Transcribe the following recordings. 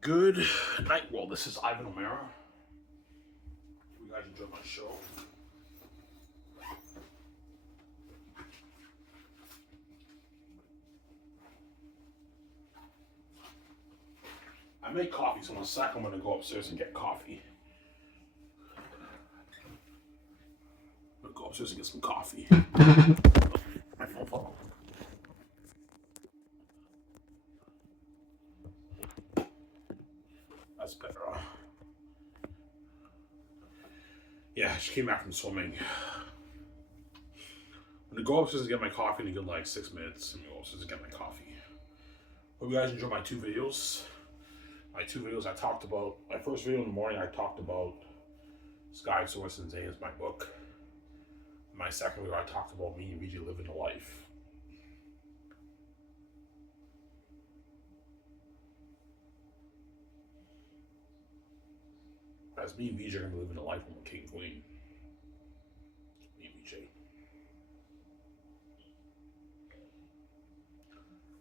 Good night, world. This is Ivan O'Mara. Hope you guys enjoy my show. I make coffee, so in a sec I'm going to go upstairs and get coffee. I'm going to go upstairs and get some coffee. My phone fell. That's better. Yeah, I just came back from swimming. I'm going to go upstairs and get my coffee in a good like 6 minutes. I'm going to go upstairs and get my coffee. Hope you guys enjoy my two videos. I talked about, my first video in the morning, I talked about Xanus and Xanus, my book. My second video, I talked about me and VJ living the life. As me and VJ are going to be living the life when we're king and queen. Me and VJ.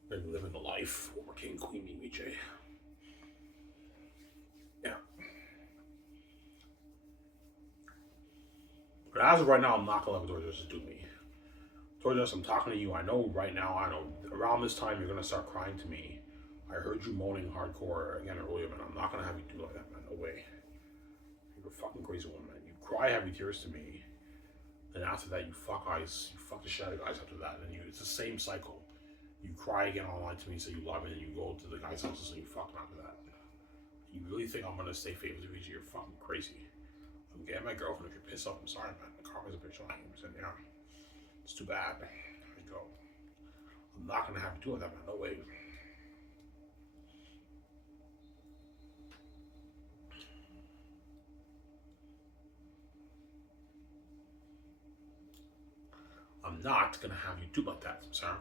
We're going to be living the life when we're king and queen, me and VJ. Yeah. But as of right now, I'm not going to let Doris do me. Doris, I'm talking to you. I know right now, around this time, you're going to start crying to me. I heard you moaning hardcore again earlier, man. I'm not going to have you do like that, man. No way. You're a fucking crazy woman, man. You cry heavy tears to me. Then after that, you fuck the shit out of guys after that. And it's the same cycle. You cry again all night to me, say you love it, and you go to the guy's house and you fuck him after that. You really think I'm gonna stay faithful to you? You're fucking crazy. I'm getting my girlfriend. If you're pissed off, I'm sorry, man. The karma's a bitch on 100%. Yeah, it's too bad. There you go. I'm not gonna have to do that, man. No way. I'm not gonna have you do like that, Sarah.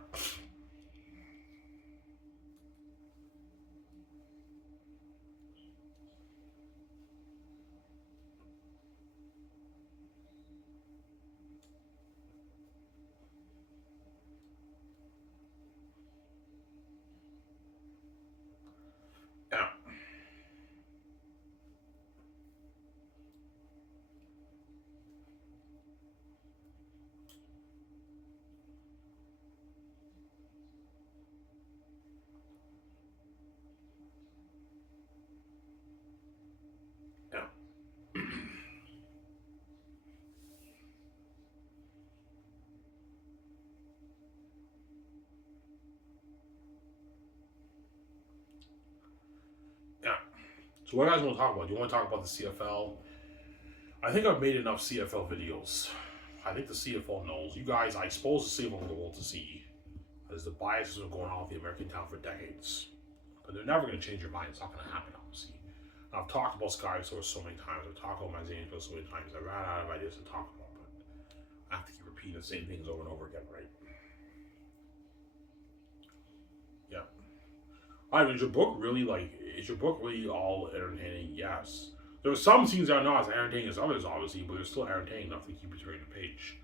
Yeah. Yeah. Yeah. So what do you guys want to talk about? Do you want to talk about the CFL? I think I've made enough CFL videos. I think the CFL knows. You guys, I expose the CFL to the world to see. As the biases are going on with the American town for decades. But they're never going to change your mind. It's not going to happen, obviously. And I've talked about Sky Source so many times. I've talked about my Xanus so many times. I ran out of ideas to talk about, but I have to keep repeating the same things over and over again, right? Yeah. All right, is your book really all entertaining? Yes. There are some scenes that are not as entertaining as others, obviously, but they're still entertaining enough to keep you turning the page.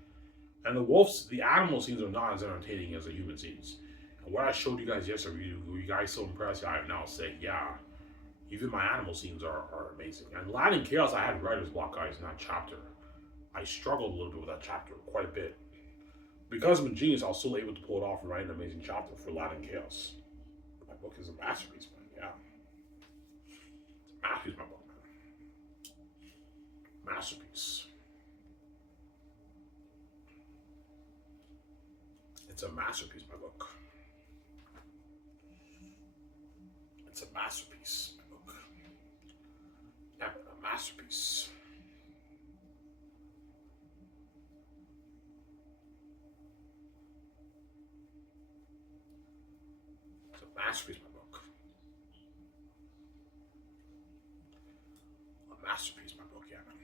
And the animal scenes are not as entertaining as the human scenes. And what I showed you guys yesterday, were you guys so impressed? I now say, yeah, even my animal scenes are amazing. And Latin Chaos, I had writer's block, guys, in that chapter. I struggled a little bit with that chapter, quite a bit. Because I'm a genius, I was still able to pull it off and write an amazing chapter for Latin Chaos. My book is a masterpiece, man. Yeah. It's a masterpiece, my book, man. Masterpiece. It's a masterpiece, my book. It's a masterpiece, my book. Yeah, a masterpiece. It's a masterpiece, my book. A masterpiece, my book, yeah, man.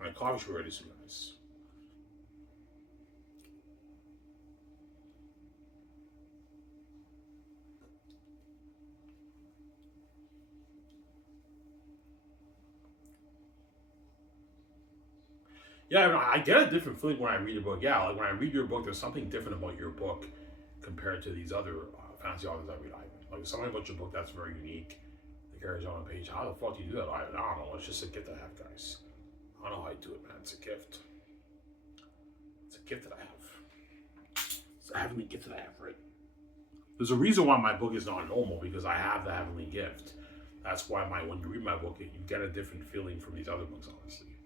My coffee should be ready soon, guys. Yeah, I get a different feeling when I read a book. Yeah, like when I read your book, there's something different about your book. compared to these other fantasy authors I read, Ivan. Like, something about your book that's very unique that carries on a page. How the fuck do you do that, Ivan? I don't know. It's just a gift I have, guys. I don't know how you do it, man. It's a gift. It's a gift that I have. It's a heavenly gift that I have, right? There's a reason why my book is not normal, because I have the heavenly gift. That's why when you read my book, you get a different feeling from these other books, honestly.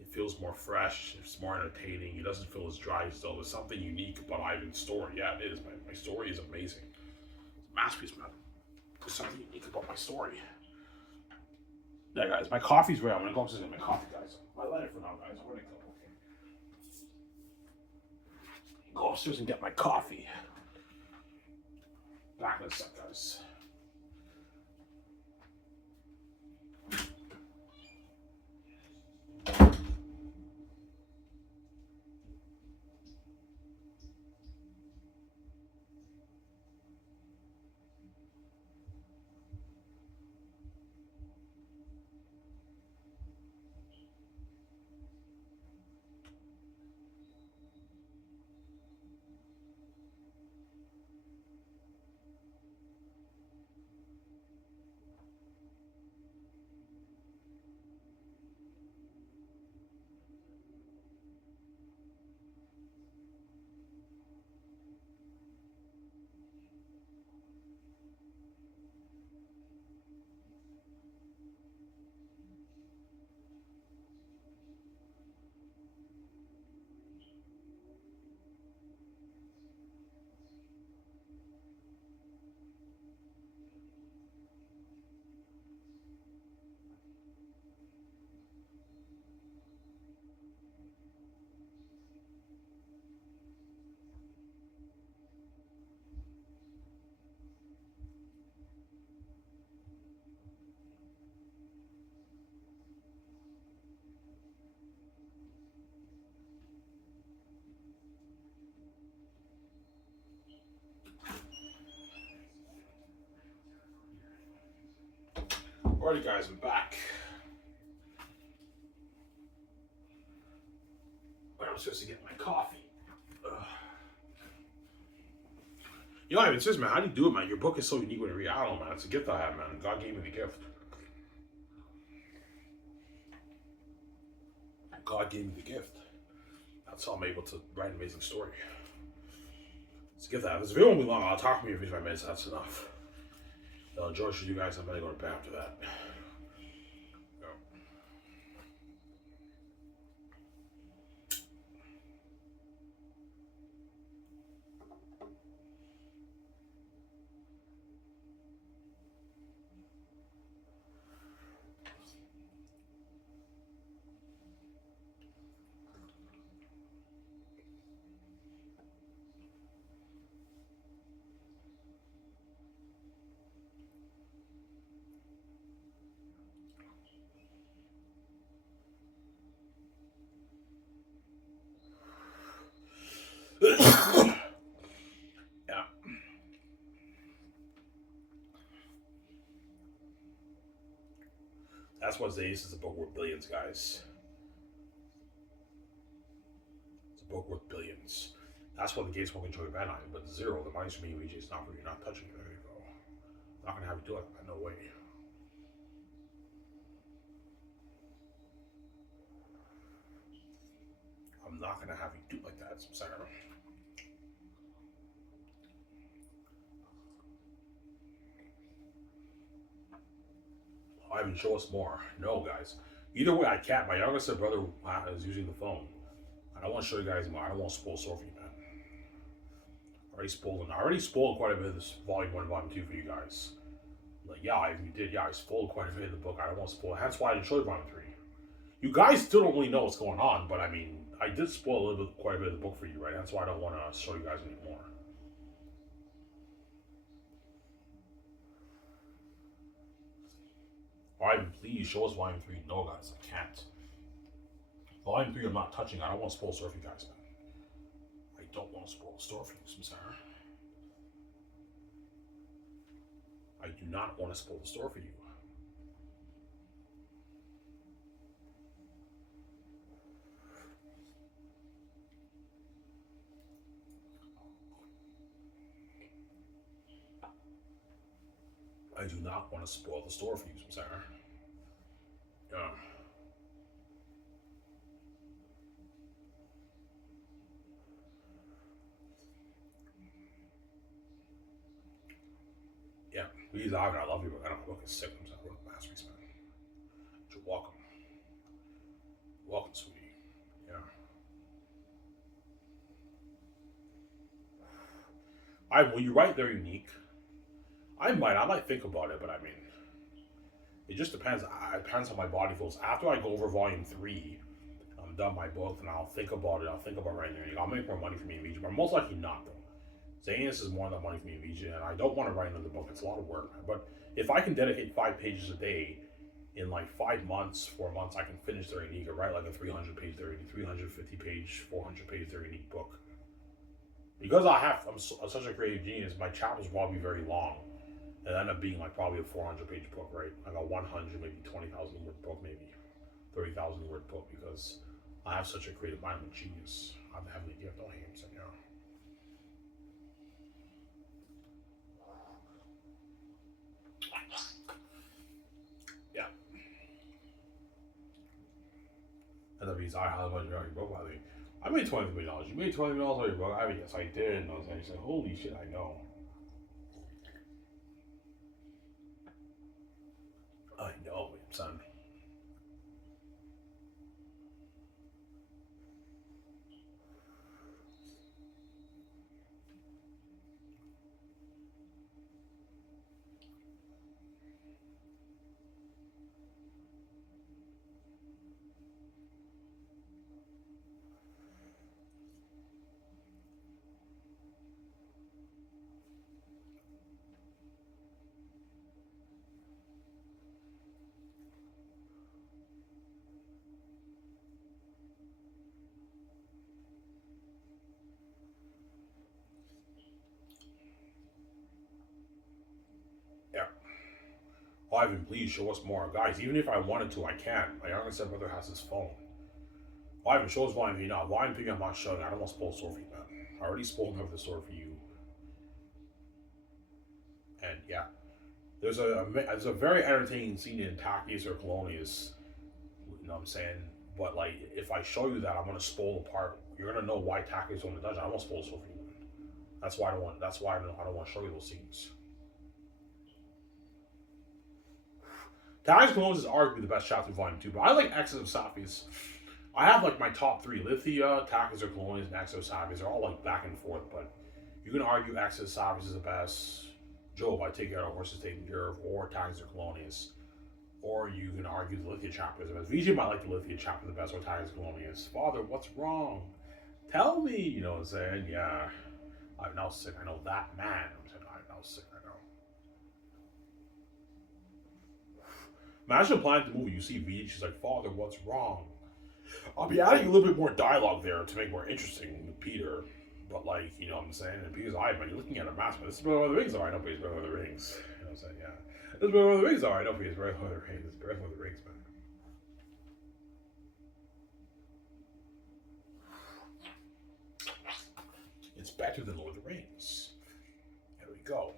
It feels more fresh, it's more entertaining, it doesn't feel as dry still. There's something unique about Ivan's story. Yeah, it is. My story is amazing. It's a masterpiece, man. There's something unique about my story. Yeah, guys, my coffee's ready. I'm gonna go upstairs and get my coffee, guys. I let it for now, guys. Where'd it go? Go upstairs and get my coffee. Back in a sec, guys. Alrighty, guys, I'm back. I'm supposed to get my coffee. Ugh. You know, Ivan says, man, how do you do it, man? Your book is so unique when you read. I don't know, man. It's a gift I have, man. God gave me the gift. God gave me the gift. That's how I'm able to write an amazing story. It's a gift I have. This video won't be long. I'll talk to you for 55 minutes. That's enough. George, for you guys, I'm gonna go to bed after that. Yeah. That's what Xanus is a book worth billions, guys. It's a book worth billions. That's what the gates won't control your bad eye, but zero, the money's from you, it's not for you, not touching it. There you go. I'm not gonna have you do it, no way. I'm not gonna have you do it like that, Sarah. Ivan, show us more. No, guys. Either way, I can't. My youngest brother is using the phone. I don't want to show you guys more. I don't want to spoil story for you, man. I already spoiled quite a bit of this volume 1 and volume 2 for you guys. Like, yeah, you did. Yeah, I spoiled quite a bit of the book. I don't want to spoil it. That's why I didn't show you volume 3. You guys still don't really know what's going on, but I mean, I did spoil quite a bit of the book for you, right? That's why I don't want to show you guys anymore. Ivan, please show us volume 3. No, guys, I can't. Volume 3, I'm not touching. I don't want to spoil story for you guys, man. I don't want to spoil the story for you, Sarah. I do not want to spoil the story for you. I do not want to spoil the store for you, Sarah. Yeah. Yeah. Please, I love you, but I don't look as sick. I'm sorry. Masterpiece, man. You're welcome. Welcome, sweetie. Yeah. Well, you're right. They're unique. I might think about it, but I mean, it just depends. It depends how my body feels. After I go over volume 3, I'm done my book, and I'll think about it. I'll think about writing it. I'll make more money for me and VJ, but most likely not, though. Xanus is more than money for me and VJ, and I don't want to write another book. It's a lot of work. But if I can dedicate 5 pages a day in like 5 months, 4 months, I can finish their unique, write like a 300 page, 350 page, 400 page, their unique book. Because I'm such a creative genius, my chapters will probably be very long. It end up being like probably a 400 page book, right? Like a 100, maybe 20,000 word book, maybe 30,000 word book, because I have such a creative mind with genius. I'm heavily gifted on him, so yeah. And that means I have about your book, by the way. I made $23. You made $20 on your book? I mean, yes, I did. And I was like, holy shit, I know. I know, son. Yeah. Ivan, please show us more. Guys, even if I wanted to, I can't. My younger stepbrother has his phone. Ivan, show us volume V now. Volume P, I'm not showing. I don't want to spoil the story for you, man. I already spoiled enough of the story for you. And yeah, there's a very entertaining scene in Tachys or Colonius. You know what I'm saying? But like, if I show you that, I'm gonna spoil the part. You're gonna know why Tachys on the dungeon. I won't spoil the story for you, man. That's why I don't want. That's why I don't want to show you those scenes. Tachys Colonius is arguably the best chapter of Volume 2, but I like Exodus of Sapphies. I have like my top 3: Lithia, Tachys or Colonius, and Exodus of Sapphies. They're all like back and forth, but you can argue Exodus of Sapphies is the best. Job, I take care of horses taken care of, or Tachys or Colonius. Or you can argue the Lithia chapter is the best. VJ might like the Lithia chapter the best, or Tachys Colonius. Father, what's wrong? Tell me, you know what I'm saying? Yeah. I'm now sick. I know that, man. I'm saying I'm now sick. I know. Imagine applying the movie. You see VJ, she's like, Father, what's wrong? I'll be adding a little bit more dialogue there to make it more interesting with Peter. But like, you know what I'm saying? And Peter's eye, man, you're looking at a mask, but this is Brother of the Rings. All right, no, but he's Brother of the Rings. You know what I'm saying? Yeah. This is Brother of the Rings. All right, no, but he's Brother of the Rings. It's Brother of the Rings, man. It's better than Lord of the Rings. There we go.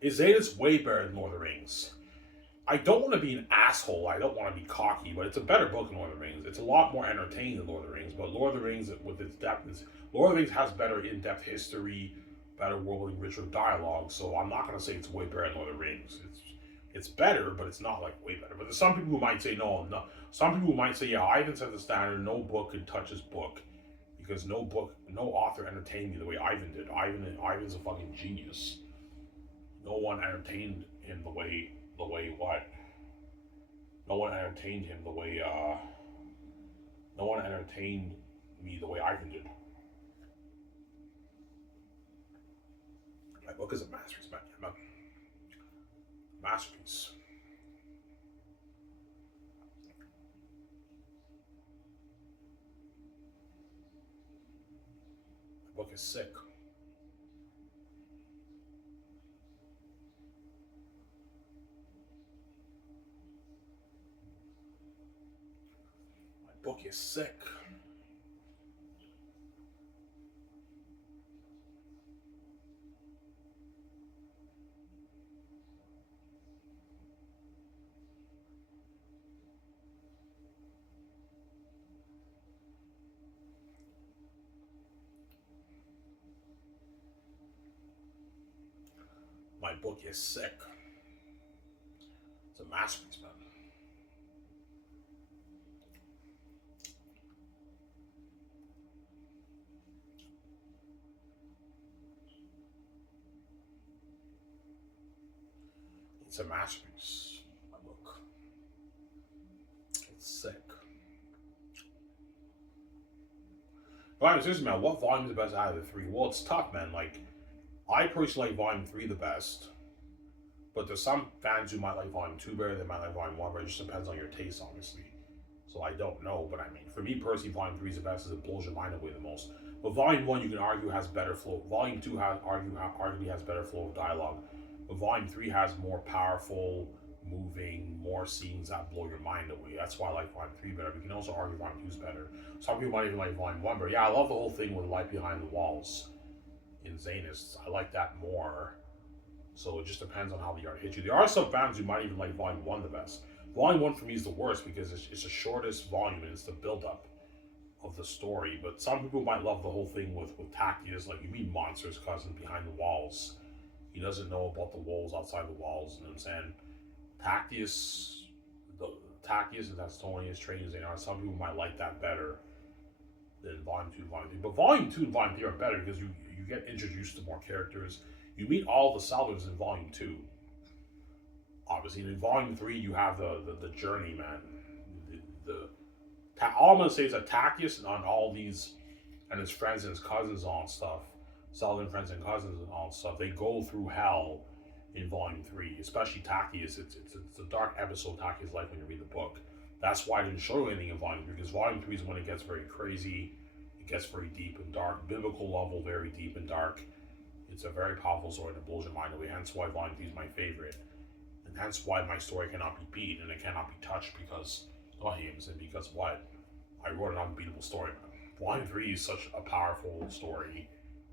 Is Xanus way better than Lord of the Rings? I don't want to be an asshole. I don't want to be cocky, but it's a better book than Lord of the Rings. It's a lot more entertaining than Lord of the Rings. But Lord of the Rings, with its depth, Lord of the Rings has better in-depth history, better world, richer dialogue. So I'm not going to say it's way better than Lord of the Rings. It's better, but it's not like way better. But there's some people who might say no. Some people might say, yeah, Ivan set the standard. No book can touch his book because no author entertained me the way Ivan did. Ivan's a fucking genius. No one entertained him the way what? No one entertained him the way no one entertained me the way Ivan did. My book is a masterpiece, man. Masterpiece. My book is sick. My book is sick. My book is sick. It's a masterpiece, man. It's a masterpiece. My book. It's sick. Volume seriously, man, what volume is the best out of the three? Well, it's tough, man. Like, I personally like Volume 3 the best. But there's some fans who might like Volume 2 better, they might like Volume 1 better. It just depends on your taste, obviously. So I don't know, but I mean, for me personally, Volume 3 is the best, as it blows your mind away the most. But Volume 1, you can argue, has better flow. Volume 2 arguably has better flow of dialogue. But Volume 3 has more powerful, moving, more scenes that blow your mind away. That's why I like Volume 3 better. We can also argue Volume 2 is better. Some people might even like Volume 1 better. Yeah, I love the whole thing with Light Behind the Walls in Xanus. I like that more. So it just depends on how the art hits you. There are some fans who might even like Volume 1 the best. Volume 1 for me is the worst because it's the shortest volume and it's the build-up of the story. But some people might love the whole thing with Tactius. Like, you meet Monster's cousin behind the walls. He doesn't know about the wolves outside the walls. You know what I'm saying? Tactius and Tastonius training are. Some people might like that better than Volume 2 and Volume 3. But Volume 2 and Volume 3 are better because you get introduced to more characters. You meet all the sellers in Volume 2. Obviously, in Volume 3, you have the journey, man. All I'm going to say is that Tactius and on all these, and his friends and his cousins and all stuff, Southern friends and cousins and all stuff, they go through hell in Volume 3. Especially Tactius. It's a dark episode of Tactius' life when you read the book. That's why I didn't show you anything in Volume 3, because Volume 3 is when it gets very crazy. It gets very deep and dark. Biblical level, very deep and dark. It's a very powerful story that blows your mind away. Hence why Volume 3 is my favorite. And hence why my story cannot be beat and it cannot be touched because of hymns and because what? I wrote an unbeatable story, man. Volume 3 is such a powerful story,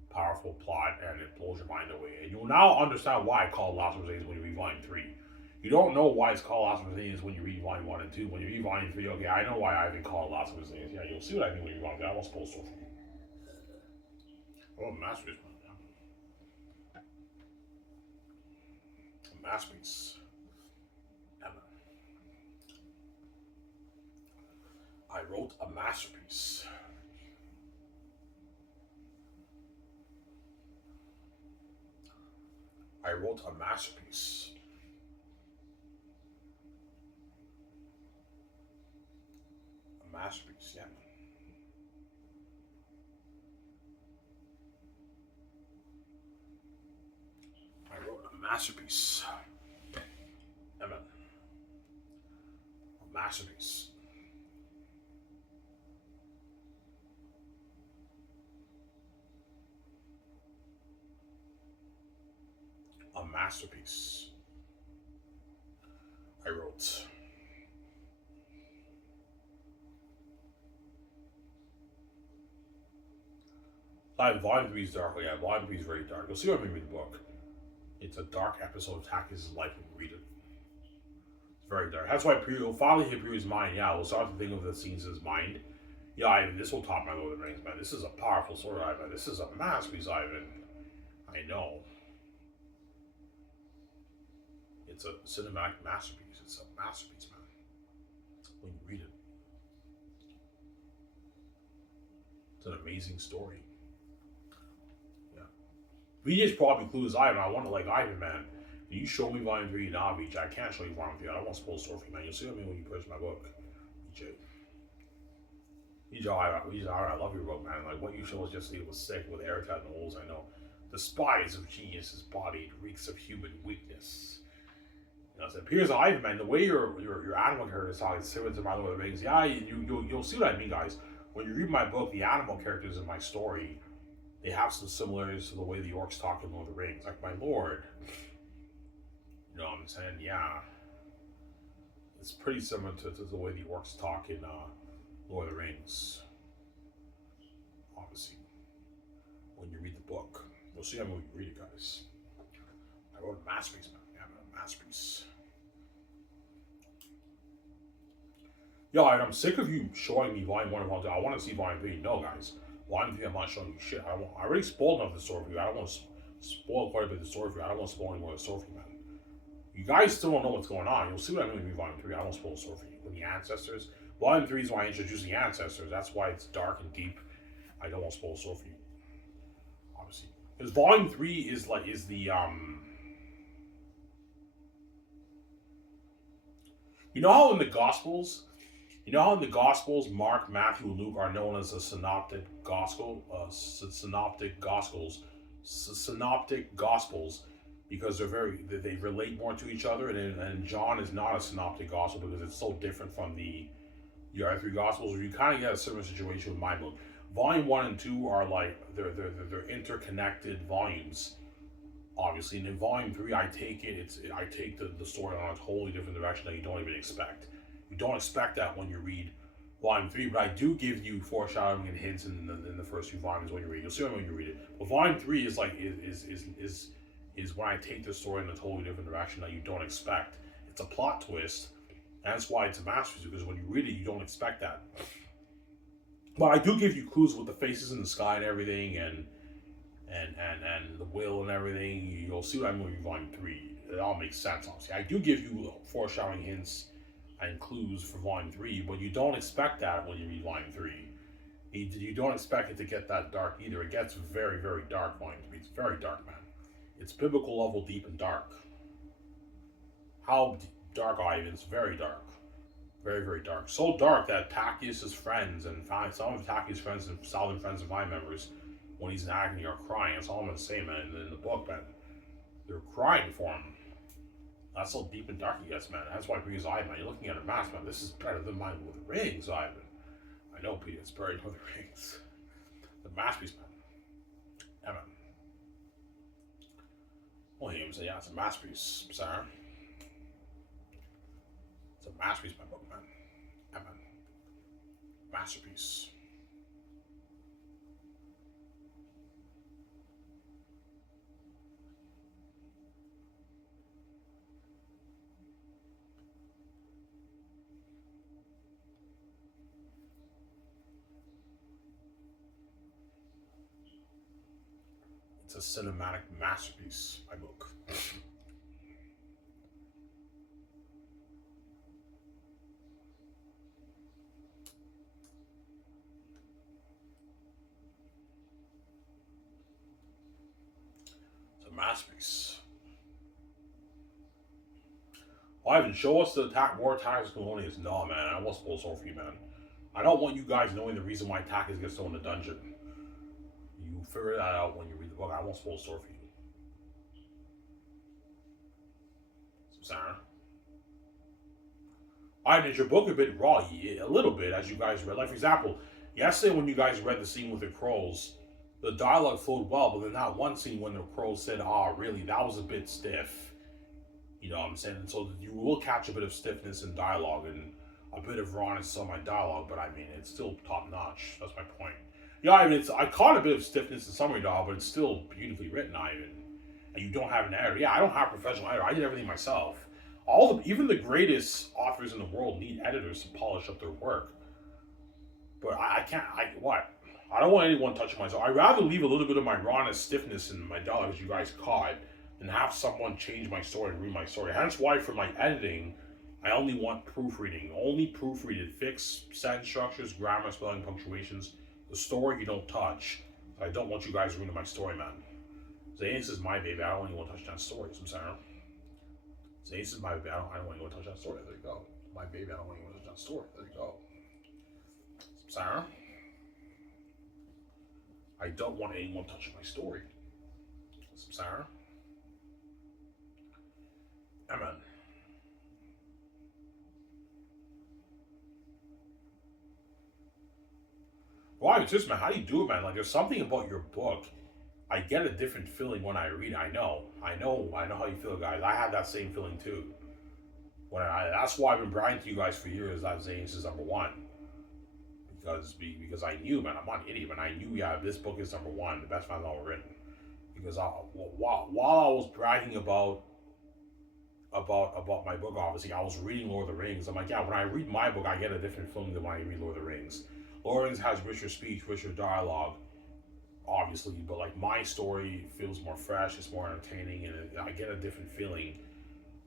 powerful plot, and it blows your mind away. And you'll now understand why I call it Last Rosades when you read Volume 3. You don't know why it's called Last Rosades when you read Volume 1 and 2. When you read Volume 3, okay, I know why I even call it Last Rosades. Yeah, you'll see what I mean when you read Volume 3. I won't spoil stuff for you. Oh, masterpiece, man. A masterpiece. I wrote a masterpiece. I wrote a masterpiece. A masterpiece, yeah. I wrote a masterpiece. Amen. A masterpiece. A masterpiece. I wrote. Volume 3 is dark. Yeah, Volume 3 is very dark. You'll see when we read the book. It's a dark episode of Tactius' life when we read it. It's very dark. That's why will finally hit Priu's mind. Yeah, we'll start to think of the scenes in his mind. Yeah, Ivan, this will top my Lord of the Rings, man. This is a powerful story, Ivan. This is a masterpiece, Ivan. I know. It's a cinematic masterpiece. It's a masterpiece, man. When you read it. It's an amazing story. Yeah. VJ's probably clueless Ivan. I want to like Ivan, man. You show me Volume 3 now, VJ. I can't show you Volume 3. I don't want to spoil the story for you, man. You'll see what I mean when you purchase my book. VJ. I love your book, man. Like, what you showed us yesterday was sick with Ericat and Holes, I know. The spies of genius is bodied, reeks of human weakness. You know, it appears Ivan, man, the way your animal characters talk is similar to my Lord of the Rings. Yeah, you'll see what I mean, guys. When you read my book, the animal characters in my story, they have some similarities to the way the orcs talk in Lord of the Rings. Like my Lord. You know what I'm saying? Yeah. It's pretty similar to the way the orcs talk in Lord of the Rings. Obviously. When you read the book. We'll see how when you read it, guys. I wrote a masterpiece, man. Yeah, a masterpiece. Yo, I'm sick of you showing me Volume 1 and Volume 2. I want to see Volume 3. No, guys. Volume 3, I'm not showing you shit. I already spoiled enough of the story for you. I don't want to spoil quite a bit of the story for you. I don't want to spoil any more of the story for you, man. You guys still don't know what's going on. You'll see what I'm going to read Volume 3. I don't spoil the story for you. When the ancestors, Volume 3 is why I introduce the ancestors. That's why it's dark and deep. I don't want to spoil the story for you, obviously. Because Volume 3 is the you know how in the Gospels, Mark, Matthew, and Luke are known as the synoptic gospels, because they relate more to each other, and John is not a synoptic gospel because it's so different from the other three gospels. Where you kind of get a similar situation with my book. Volume 1 and 2 are like they're interconnected volumes, obviously, and in Volume 3 I take the story on a totally different direction that you don't even expect. You don't expect that when you read Volume 3, but I do give you foreshadowing and hints in the first few volumes when you read. You'll see them when you read it. But Volume 3 is when I take the story in a totally different direction that you don't expect. It's a plot twist, and that's why it's a masterpiece, because when you read it, you don't expect that. But I do give you clues with the faces in the sky and everything, and the will and everything. You'll see what I'm going to Volume 3. It all makes sense, obviously. I do give you foreshadowing hints and clues for Volume 3, but you don't expect that when you read Volume 3. You don't expect it to get that dark either. It gets very, very dark, Volume 3. It's very dark, man. It's biblical level deep and dark. How dark, Ivan? It's very dark. Very, very dark. So dark that Taccius' friends and some of Taccius' friends and Southern friends and family members, when he's in agony, are crying. That's all I'm going to say, man. In the book, man, they're crying for him. That's how deep and dark he gets, man. That's why Peter's Ivan, man. You're looking at a mask, man. This is better than mine with the rings, Ivan. I know, Peter. It's better than with the rings. The masterpiece, man. Yeah, man. Well, he even say, yeah, it's a masterpiece, Sarah. It's a masterpiece, my book, man. Yeah, man. Masterpiece. It's a cinematic masterpiece, my book. It's a masterpiece. Ivan, show us the war tactics colonials. No, man, I won't spoil so for you, man. I don't want you guys knowing the reason why Tactics gets thrown in the dungeon. You figure that out when you read the book. I won't spoil the story for you. Sarah. Ivan, is your book a bit raw? Yeah, a little bit, as you guys read. Like, for example, yesterday when you guys read the scene with the crows, the dialogue flowed well, but then that one scene when the crows said, really, that was a bit stiff. You know what I'm saying? And so you will catch a bit of stiffness in dialogue and a bit of rawness on my dialogue, but I mean, it's still top notch. That's my point. Yeah, I mean, I caught a bit of stiffness in summary dialogue, but it's still beautifully written, Ivan. And you don't have an editor. Yeah, I don't have a professional editor. I did everything myself. Even the greatest authors in the world need editors to polish up their work. But I can't. I don't want anyone touching myself. I'd rather leave a little bit of my rawness, stiffness in my dialogue, as you guys caught, than have someone change my story and read my story. Hence why for my editing, I only want proofreading. Only proofread it. Fix sentence structures, grammar, spelling, punctuations. The story you don't touch. I don't want you guys ruining my story, man. Xanus is my baby. I don't want to touch that story. I'm sorry. Xanus is my baby. I don't want to touch that story. There you go. My baby. I don't want to touch that story. There you go. Sarah. I don't want anyone touching my story. Sarah. Amen. Wow, it's just, man, how do you do it, man? Like, there's something about your book. I get a different feeling when I read it. I know how you feel, guys. I have that same feeling too. That's why I've been bragging to you guys for years that Xanus is number one. Because I knew, man, I'm not an idiot, man. I knew, this book is number one, the best fan novel written. Because while I was bragging about my book, obviously, I was reading Lord of the Rings. I'm like, when I read my book, I get a different feeling than when I read Lord of the Rings. Lord of the Rings has richer speech, richer dialogue. obviously, but like my story feels more fresh, it's more entertaining, and I get a different feeling.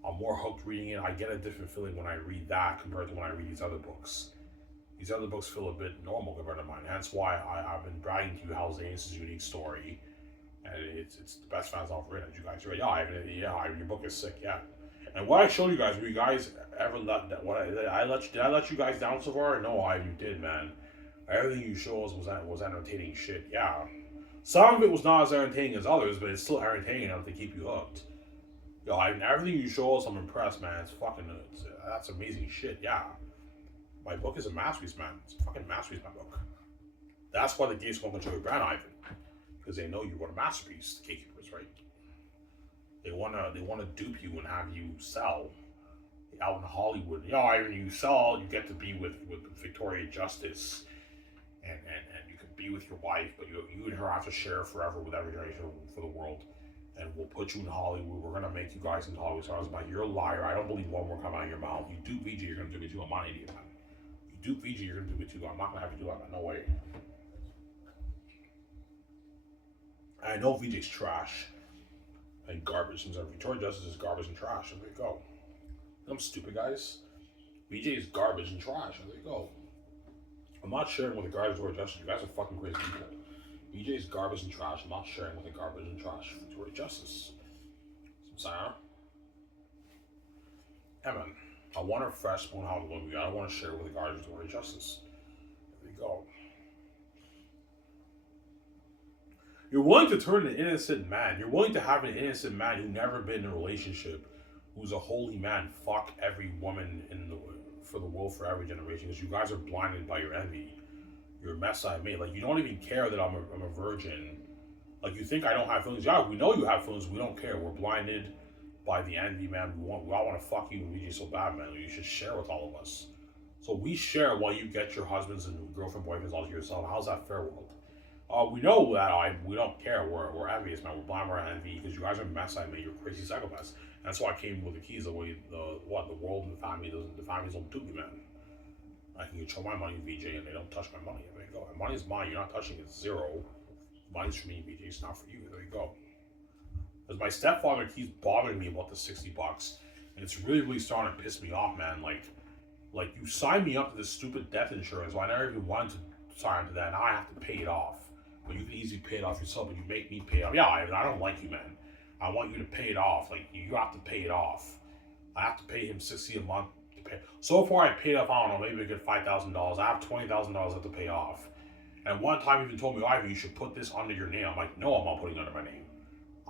I'm more hooked reading it. I get a different feeling when I read that compared to when I read these other books. These other books feel a bit normal compared to mine. Hence why I've been bragging to you how Xanus' unique story, and it's the best fans I've written. You guys read, your book is sick, yeah. And what I showed you guys, were you guys ever let that? Did I let you guys down so far? No, you did, man. Everything you showed us was entertaining shit. Yeah, some of it was not as entertaining as others, but it's still entertaining enough to keep you hooked. Yo, everything you show us, I'm impressed, man. That's amazing shit. Yeah, my book is a masterpiece, man. It's a fucking masterpiece, my book. That's why the gates won't control your brand, Ivan, because they know you wrote a masterpiece. The gatekeepers, right? They wanna dupe you and have you sell out in Hollywood. Ivan, you sell, you get to be with Victoria Justice, and you can be with your wife, but you and her have to share forever with every generation for the world. And we'll put you in Hollywood. We're gonna make you guys into Hollywood stars. But you're a liar. I don't believe one more come out of your mouth. You dupe VJ, you're gonna do it too. I'm not an idiot, man. You dupe VJ, you're gonna do it too. I'm not gonna have you do that, man. No way. I know VJ's trash and garbage. And Victoria Justice is garbage and trash. And there you go. I'm stupid, guys. VJ is garbage and trash. And there you go. I'm not sharing with the garbage or Justice. You guys are fucking crazy people. VJ is garbage and trash. I'm not sharing with the garbage and trash Victoria Justice. Sarah. Yeah, man. I want a fresh spoon how the movie. I don't want to share with the garbage Victoria Justice. There you go. You're willing to turn an innocent man. You're willing to have an innocent man who never been in a relationship, who's a holy man, fuck every woman for the world for every generation, because you guys are blinded by your envy. Your mess I made. Like, you don't even care that I'm a virgin. Like, you think I don't have feelings. Yeah, we know you have feelings. We don't care. We're blinded by the envy, man. We all want to fuck you and VJ so bad, man. You should share with all of us. So we share while you get your husbands and girlfriend, boyfriends all to yourself. How's that fair, world? We know that we don't care. We're envious, man. We're blind by envy because you guys are a mess I made. You're crazy psychopaths. And that's why I came with the keys. The way the world and the families don't do me, man. I can control my money, VJ, and they don't touch my money. There you go. And money's mine. You're not touching it. It's zero. Money's for me, VJ. It's not for you. There you go. Because my stepfather keeps bothering me about the $60, and it's really, really starting to piss me off, man. Like you signed me up to this stupid death insurance. Well, I never even wanted to sign to that. Now I have to pay it off. But you can easily pay it off yourself, but you make me pay it off. Yeah, I don't like you, man. I want you to pay it off. Like, you have to pay it off. I have to pay him $60 a month. So far, I paid off, I don't know, maybe a good $5,000. I have $20,000 I have to pay off. And one time, even told me, Ivan, you should put this under your name. I'm like, no, I'm not putting it under my name.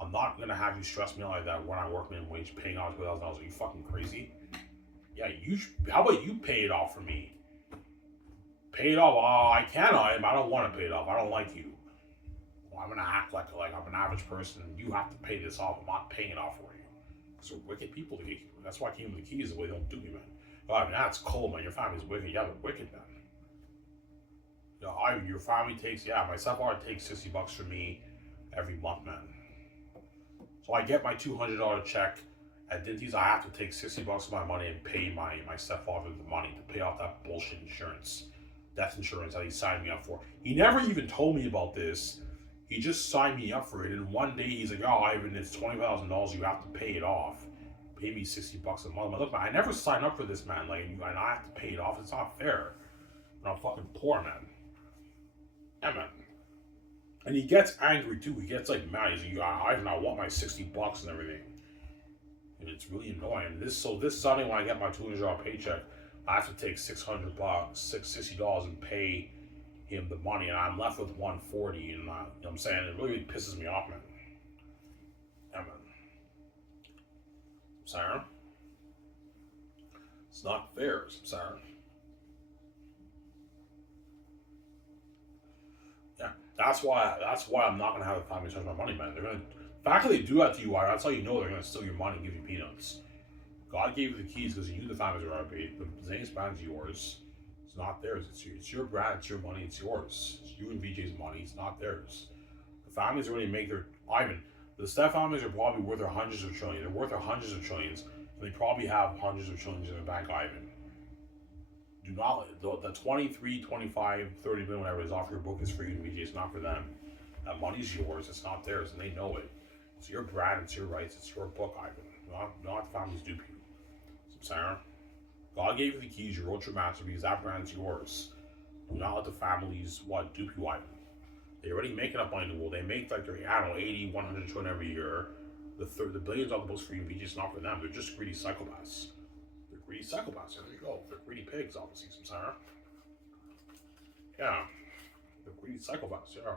I'm not going to have you stress me out like that when I work minimum wage paying off $12,000. Are you fucking crazy? Yeah, how about you pay it off for me? Pay it off. Oh, I can. I don't want to pay it off. I don't like you. Well, I'm going to act like I'm an average person. You have to pay this off. I'm not paying it off for you. Because they're wicked people to get you. That's why I came with the keys the way they don't do me, man. That's cold, man. Your family's wicked. Yeah, they're wicked, man. Your family takes, my stepfather takes $60 from me every month, man. So I get my $200 check at Dinty's. I have to take $60 of my money and pay my stepfather the money to pay off that bullshit insurance, death insurance that he signed me up for. He never even told me about this. He just signed me up for it, and one day he's like, Ivan, it's $20,000. You have to pay it off. Pay me $60 a month. Look, man, I never signed up for this, man. Like, and I have to pay it off. It's not fair. And I'm fucking poor, man. Yeah, man. And he gets angry too. He gets like mad. He's like, I want my $60 and everything. And it's really annoying. This Sunday when I get my $200 paycheck, I have to take $60 and pay him the money, and I'm left with $140. And you know what I'm saying, it really pisses me off, man. Yeah, man. Sarah, it's not fair, Sarah. Yeah, that's why I'm not gonna have the family touch my money, man. They're gonna. The fact that they do that to you, that's how you know they're gonna steal your money and give you peanuts. God gave you the keys because He knew the families were unpaid. The Xanus brand's yours. It's not theirs. It's your brand. It's your money. It's yours. It's you and VJ's money. It's not theirs. The families already make their Ivan. The step families are probably worth their hundreds of trillions. They're worth their hundreds of trillions. And they probably have hundreds of trillions in their bank, Ivan. Do not, the 23, 25, 30 million, whatever it is off your book is for you and VJ. It's not for them. That money's yours. It's not theirs, and they know it. It's your brand. It's your rights. It's your book, Ivan. Not families dupe you. Sarah, God gave you the keys. You wrote your masterpiece. That brand's yours. Do not let the families dupe you, Ivan. They're already making up money in the world. They make like I don't know, 80, 100 trillion every year. The billions are the most free and it's not for them. They're just greedy psychopaths. They're greedy psychopaths. There you go. They're greedy pigs, obviously, Sarah. Yeah. They're greedy psychopaths, yeah.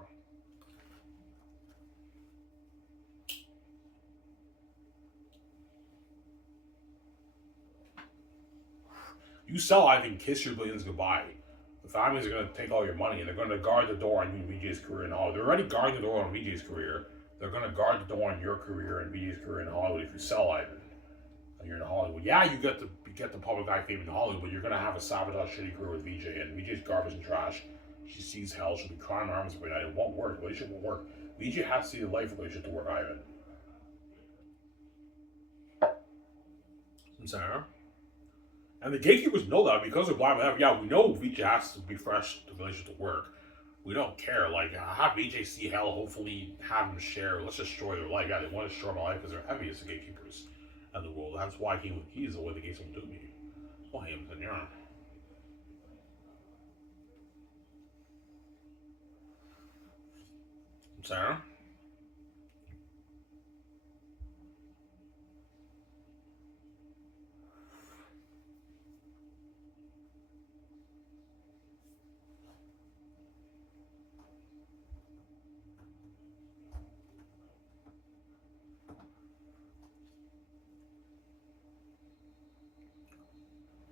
You sell Ivan, kiss your billions goodbye. The families are going to take all your money and they're going to guard the door on you and VJ's career in Hollywood. They're already guarding the door on VJ's career. They're going to guard the door on your career and VJ's career in Hollywood if you sell Ivan. And you're in Hollywood. Yeah, you get the public eye fame in Hollywood, but you're going to have a sabotage shitty career with VJ. And VJ's garbage and trash. She sees hell. She'll be crying her arms every night. It won't work. The relationship won't work. VJ has to see the life relationship to work, Ivan. Sarah? And the gatekeepers know that because they're blind. Yeah, we know VJ has to be fresh to the relationship to work. We don't care. Like, have VJ see hell, hopefully have them share. Let's destroy their life. Yeah, they want to destroy my life because they're heavy as the gatekeepers in the world. That's why I came with keys, the way the gates will do me. Well, him, then yeah. Sarah?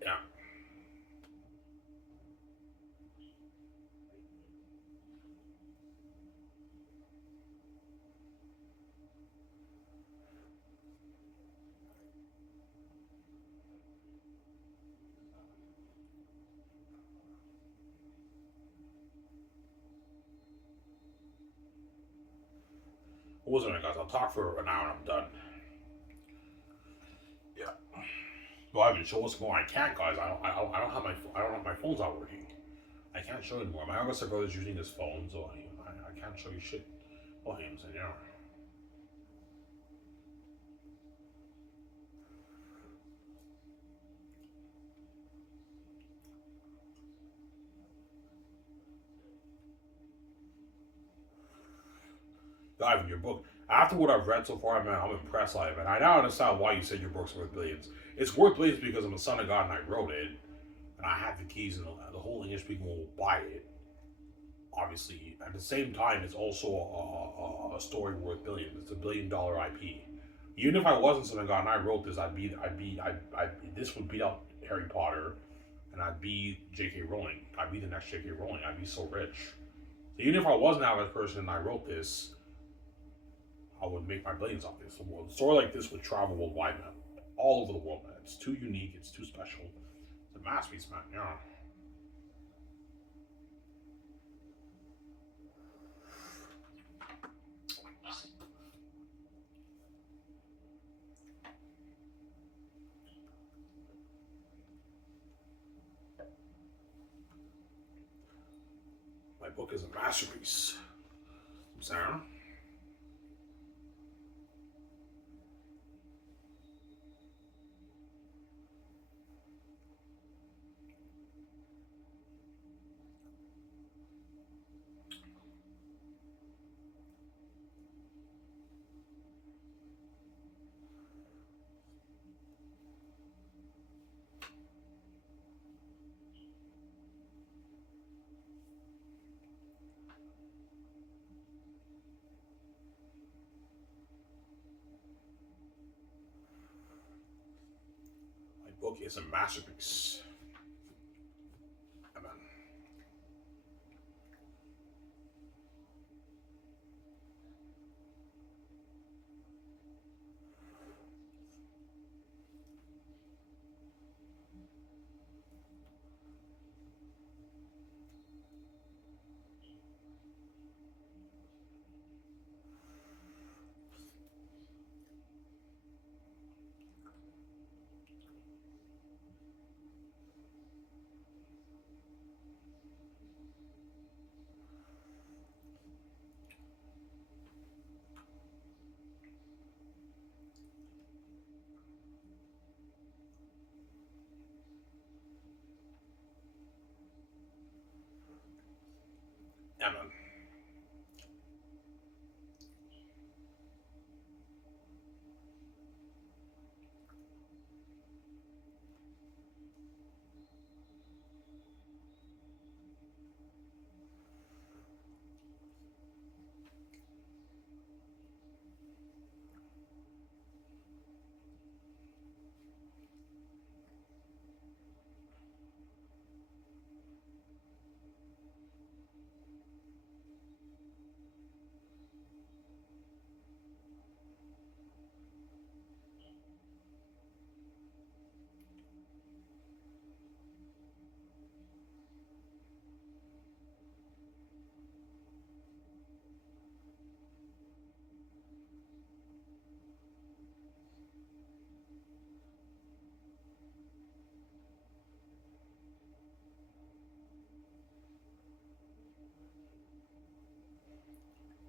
Yeah. What was it, guys? I'll talk for an hour and I'm done. Yeah. Well, I can show us more. I can't, guys. I don't have my phone's not working. I can't show you anymore. My younger brother's using his phone, so I can't show you shit. Well, him, yeah. Dive in your book. After what I've read so far, man, I'm impressed, man. I now understand why you said your book's worth billions. It's worth billions because I'm a son of God and I wrote it, and I have the keys, and the whole English people will buy it. Obviously, at the same time, it's also a story worth billions. It's a $1 billion IP. Even if I wasn't son of God and I wrote this, this would beat out Harry Potter, and I'd be J.K. Rowling. I'd be the next J.K. Rowling. I'd be so rich. So even if I wasn't an average person and I wrote this, I would make my billions off this. A story like this would travel worldwide, man. All over the world, man. It's too unique. It's too special. It's a masterpiece, man. Yeah. My book is a masterpiece. Sarah? Book is a masterpiece. Amen. Yeah, man.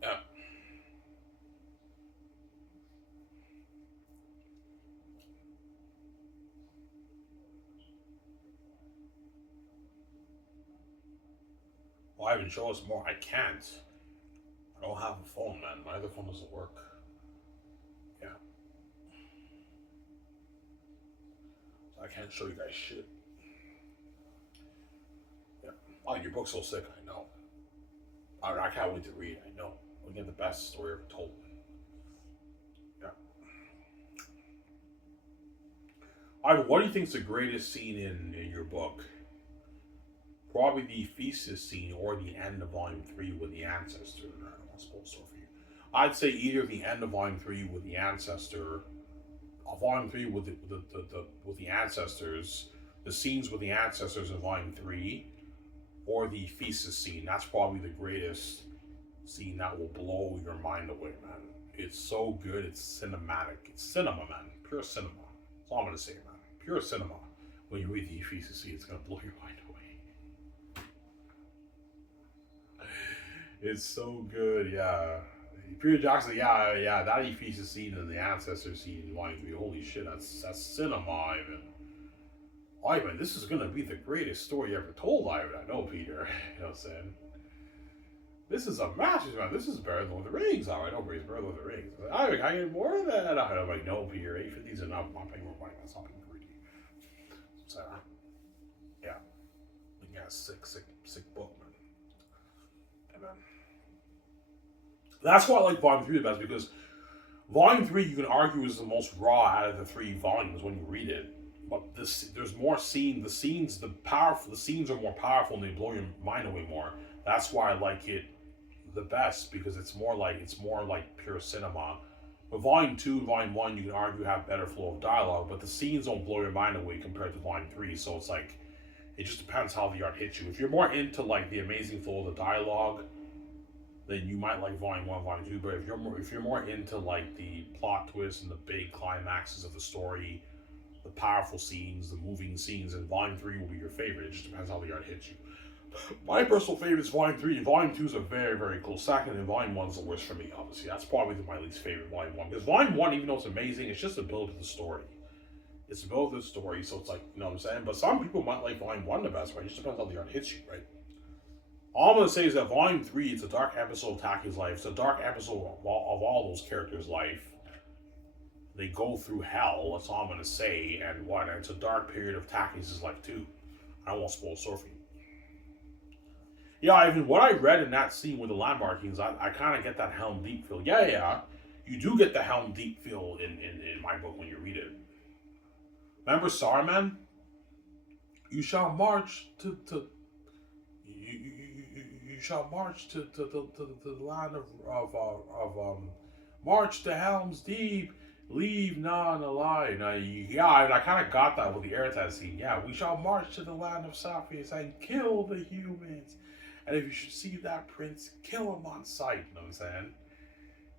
Yeah. Well, Ivan, show us more. I can't. I don't have a phone, man. My other phone doesn't work. Yeah. So I can't show you guys shit. Yeah. Oh, your book's so sick. I know. I can't wait to read. I know. We'll get the best story ever told. Yeah. Ivan, what do you think is the greatest scene in your book? Probably the thesis scene or the end of Volume 3 with the ancestor. I don't want to spoil stuff for you. I'd say either the end of Volume 3 with the ancestor, Volume 3 with with the ancestors, the scenes with the ancestors in Volume 3, or the thesis scene. That's probably the greatest scene that will blow your mind away, man. It's so good. It's cinematic. It's cinema, man. Pure cinema. That's all I'm gonna say, man. Pure cinema. When you read the thesis scene, it's gonna blow your mind away. It's so good, yeah. Peter Jackson, yeah, that Ephesus scene and the ancestor scene in Volume 3, holy shit, that's cinema, Ivan. Ivan, this is gonna be the greatest story ever told, Ivan. I know, Peter. You know what I'm saying? This is a masterpiece, man. This is better than Lord of the Rings. Oh, I know, but it's better than Lord of the Rings. Ivan, can I get more of that? I'm like, no, Peter, 850 is enough. I'm not paying more money. That's not being greedy. So, yeah. Yeah, sick book, man. Yeah, man. That's why I like Volume 3 the best, because Volume 3 you can argue is the most raw out of the 3 volumes when you read it. But there's more scene. The scenes are more powerful and they blow your mind away more. That's why I like it the best, because it's more like pure cinema. But Volume 2 and Volume 1 you can argue have better flow of dialogue, but the scenes don't blow your mind away compared to Volume 3. So it's like, it just depends how the art hits you. If you're more into like the amazing flow of the dialogue, then you might like Volume 1, Volume 2. But if you're more into like the plot twists and the big climaxes of the story, the powerful scenes, the moving scenes, and Volume 3 will be your favorite. It just depends how the art hits you. My personal favorite is Volume 3. Volume 2 is a very, very close second, and Volume 1 is the worst for me, obviously. That's probably my least favorite, Volume 1. Because Volume 1, even though it's amazing, it's just a build of the story. It's a build of the story, so it's like, you know what I'm saying? But some people might like Volume 1 the best, right? It just depends how the art hits you, right? All I'm going to say is that Volume 3, it's a dark episode of Taki's life. It's a dark episode of all those characters' life. They go through hell, that's all I'm going to say. And it's a dark period of Taki's life, too. I won't spoil Sophie. Yeah, Ivan, what I read in that scene with the land markings, I kind of get that Helm Deep feel. Yeah. You do get the Helm Deep feel in my book when you read it. Remember Saruman? You shall march to you shall march to the land of march to Helm's Deep, leave none alive. Now, I kind of got that with the Eretaz scene. Yeah, we shall march to the land of Sapphires and kill the humans. And if you should see that prince, kill him on sight. You know what I'm saying?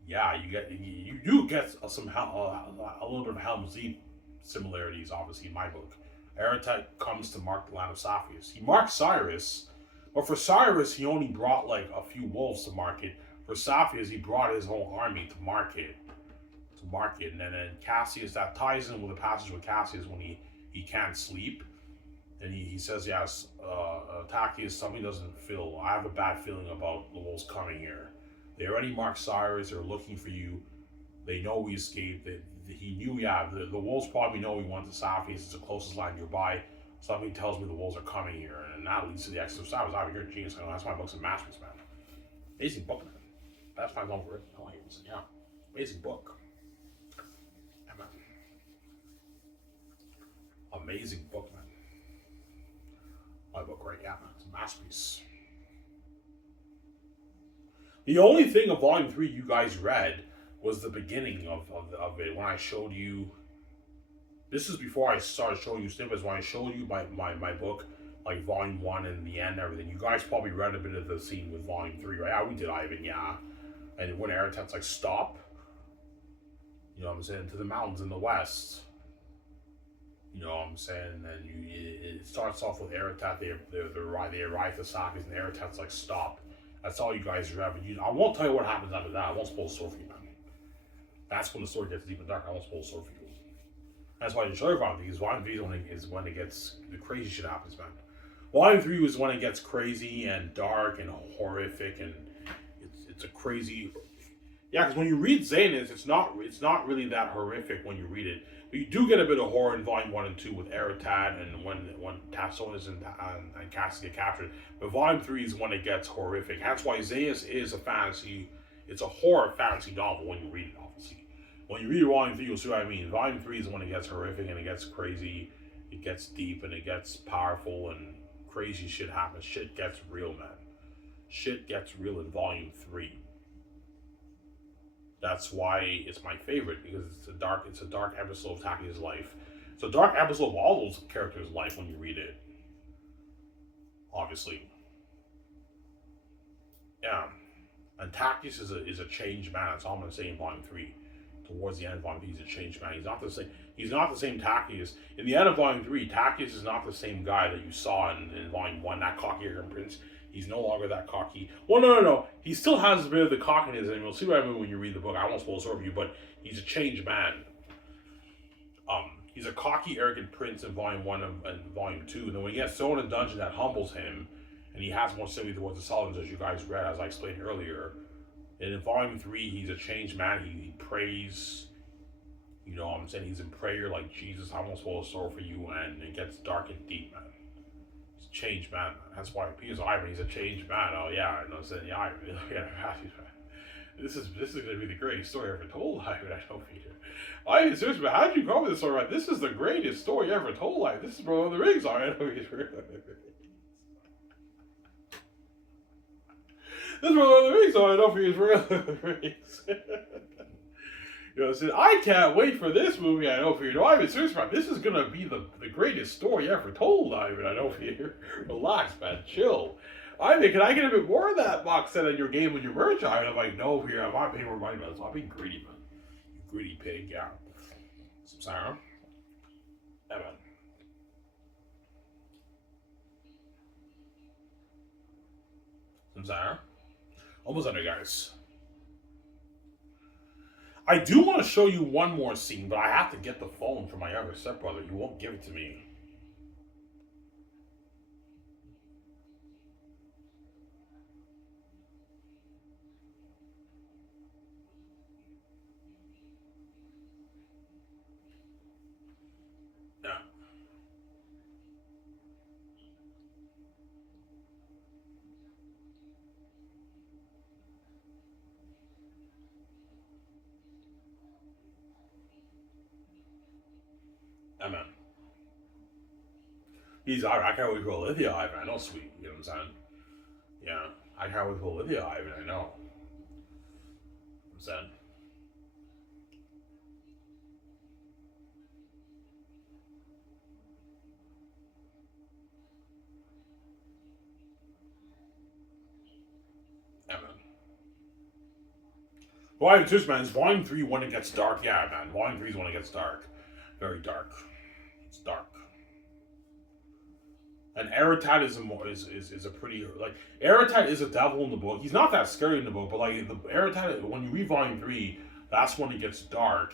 Yeah, you do get some a little bit of Helm's Deep similarities, obviously, in my book. Eretaz comes to mark the land of Sapphires. He marks Cyrus, but for Cyrus, he only brought like a few wolves to mark it. For Sapphires, he brought his whole army to mark it. And then Cassius, that ties in with the passage with Cassius when he can't sleep. And he says, yes, Taki is something doesn't feel. I have a bad feeling about the wolves coming here. They already marked Cyrus. They're looking for you. They know we escaped. He knew, yeah, the wolves probably know we went to Southeast. It's the closest land nearby. Something tells me the wolves are coming here, and that leads to the exit of Cyrus. You're a genius. That's why books and masterpiece, man. Amazing book, man. That's my own word. Oh, yeah. Amazing book. Yeah, man. Amazing book, man. My book, right? Yeah, man. It's a masterpiece. The only thing of Volume 3 you guys read was the beginning of it when I showed you. This is before I started showing you snippets. When I showed you my book, like Volume 1 and the end and everything, you guys probably read a bit of the scene with Volume 3, right? Yeah, we did, Ivan, yeah. And when Aratat's like, stop, you know what I'm saying, to the mountains in the west. You know what I'm saying? And it starts off with Aratat. They arrive to Sakis, and Aratat's like, stop. That's all you guys read. I won't tell you what happens after that. I won't spoil the story for you, man. That's when the story gets deep and dark. I won't spoil the story for you. That's why I didn't show you Volume 3, because Volume 3 is when it gets, the crazy shit happens, man. Volume 3 is when it gets crazy and dark and horrific, and it's a crazy. Yeah, because when you read Xanus, it's not really that horrific when you read it. But you do get a bit of horror in Volume 1 and 2 with Aratat and when Tassonis and Cassis get captured. But Volume 3 is when it gets horrific. That's why Xanus is a fantasy. It's a horror fantasy novel when you read it, obviously. When you read Volume 3, you'll see what I mean. Volume 3 is when it gets horrific and it gets crazy. It gets deep and it gets powerful and crazy shit happens. Shit gets real, man. Shit gets real in Volume 3. That's why it's my favorite, because it's a dark episode of Taki's life. It's a dark episode of all those characters' life when you read it. Obviously. Yeah. And Takis is a changed man. That's all I'm gonna say in Volume 3. Towards the end of Volume 3, he's a changed man. He's not the same Takis. In the end of Volume 3, Takis is not the same guy that you saw in Volume 1, that cocky arrogant prince. He's no longer that cocky. Well, no. He still has a bit of the cockiness, and you'll see what I mean when you read the book. I won't spoil the story for you, but he's a changed man. He's a cocky, arrogant prince in Volume 1 and Volume 2. And then when he gets thrown in a dungeon that humbles him, and he has more sympathy towards the Sullivans, as you guys read, as I explained earlier. And in Volume 3, he's a changed man. He prays. You know what I'm saying? He's in prayer like Jesus. I won't spoil the story for you, and it gets dark and deep, man. Changed man. That's why Peter's Ivan. He's a changed man. Oh yeah, I know. Saying yeah, Ivan. Yeah, this is going to be the greatest story ever told. Ivan, I know, Peter. Ivan, seriously, but how did you come up with this story? Right? This is the greatest story ever told. Like this is Lord of the Rings. I know Peter. This is Lord of the Rings. I know Peter. You know, so I can't wait for this movie. I know for you. No, Ivan, seriously, man, this is gonna be the greatest story ever told. Ivan, I know for you. Relax, man, chill. Ivan, can I get a bit more of that box set on your game with your merch? I'm like, no, here, I'm not paying more money, man. I'm being greedy, man. You greedy pig, yeah. Some Sarah. Yeah, man. Some Sarah. Almost under, guys. I do want to show you one more scene, but I have to get the phone from my younger stepbrother. You won't give it to me. Yeah. Yeah, man. I can't wait for Olivia, Ivan. I know, sweet. You know what I'm saying? Yeah. I can't wait for Olivia, Ivan. I know. I'm saying. Yeah, man. Volume 2, man. It's Volume 3 when it gets dark. Yeah, man. Volume 3 is when it gets dark. Very dark. It's dark. And Aratat is a pretty, like, Aratat is a devil in the book. He's not that scary in the book, but like the Aratat, when you read Volume 3, that's when it gets dark.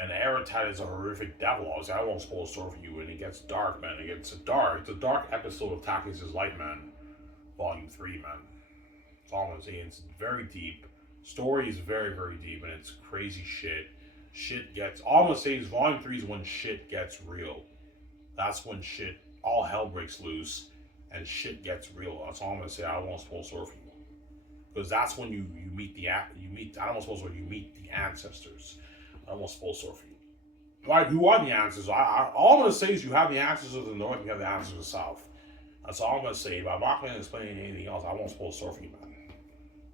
And Aratat is a horrific devil. Obviously, I won't spoil the story for you. And it gets dark, man. It gets dark. It's a dark episode of Takis' Light, man. Volume 3, man. That's all I'm gonna say. It's very deep. Story is very, very deep, and it's crazy shit. Shit gets. All I'm gonna say is Volume 3 is when shit gets real. That's when shit, all hell breaks loose, and shit gets real. That's all I'm gonna say. I don't want to spoil the story for you, because that's when you meet the I don't want to spoil the story. You meet the ancestors. I don't want to spoil the story for you. Right, who are the ancestors? All I'm gonna say is you have the ancestors of the north, and you have the ancestors of the south. That's all I'm gonna say. But I'm not gonna explain anything else. I won't spoil the story for you, man.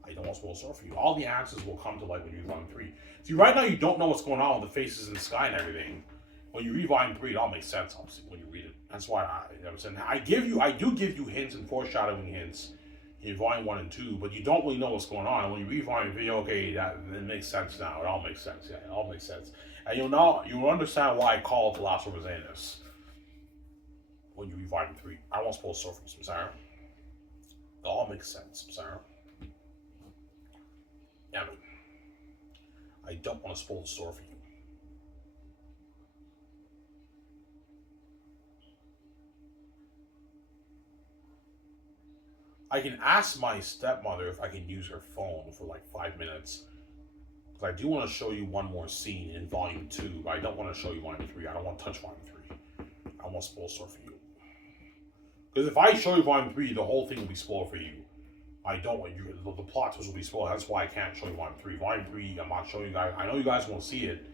I don't want to spoil the story for you. All the answers will come to light when you read Volume 3. See, right now you don't know what's going on with the faces in the sky and everything. When you read Volume 3, it all makes sense, obviously, when you read it. That's why you know what I'm saying. I do give you hints and foreshadowing hints in Volume 1 and 2, but you don't really know what's going on. And when you read Volume 3, okay, it makes sense now. It all makes sense. Yeah, it all makes sense. And you'll understand why I call it the last of Xanus when you read Volume 3. I won't spoil the story for you, Sarah. It all makes sense, Sarah. Yeah, man. I don't want to spoil the story for you. I can ask my stepmother if I can use her phone for like 5 minutes. Because I do want to show you one more scene in Volume 2, but I don't want to show you Volume 3. I don't want to touch Volume 3. I want to spoil the story for you. Because if I show you Volume 3, the whole thing will be spoiled for you. I don't want you. The plot twist will be spoiled. That's why I can't show you Volume 3. Volume 3, I'm not showing you guys. I know you guys won't see it.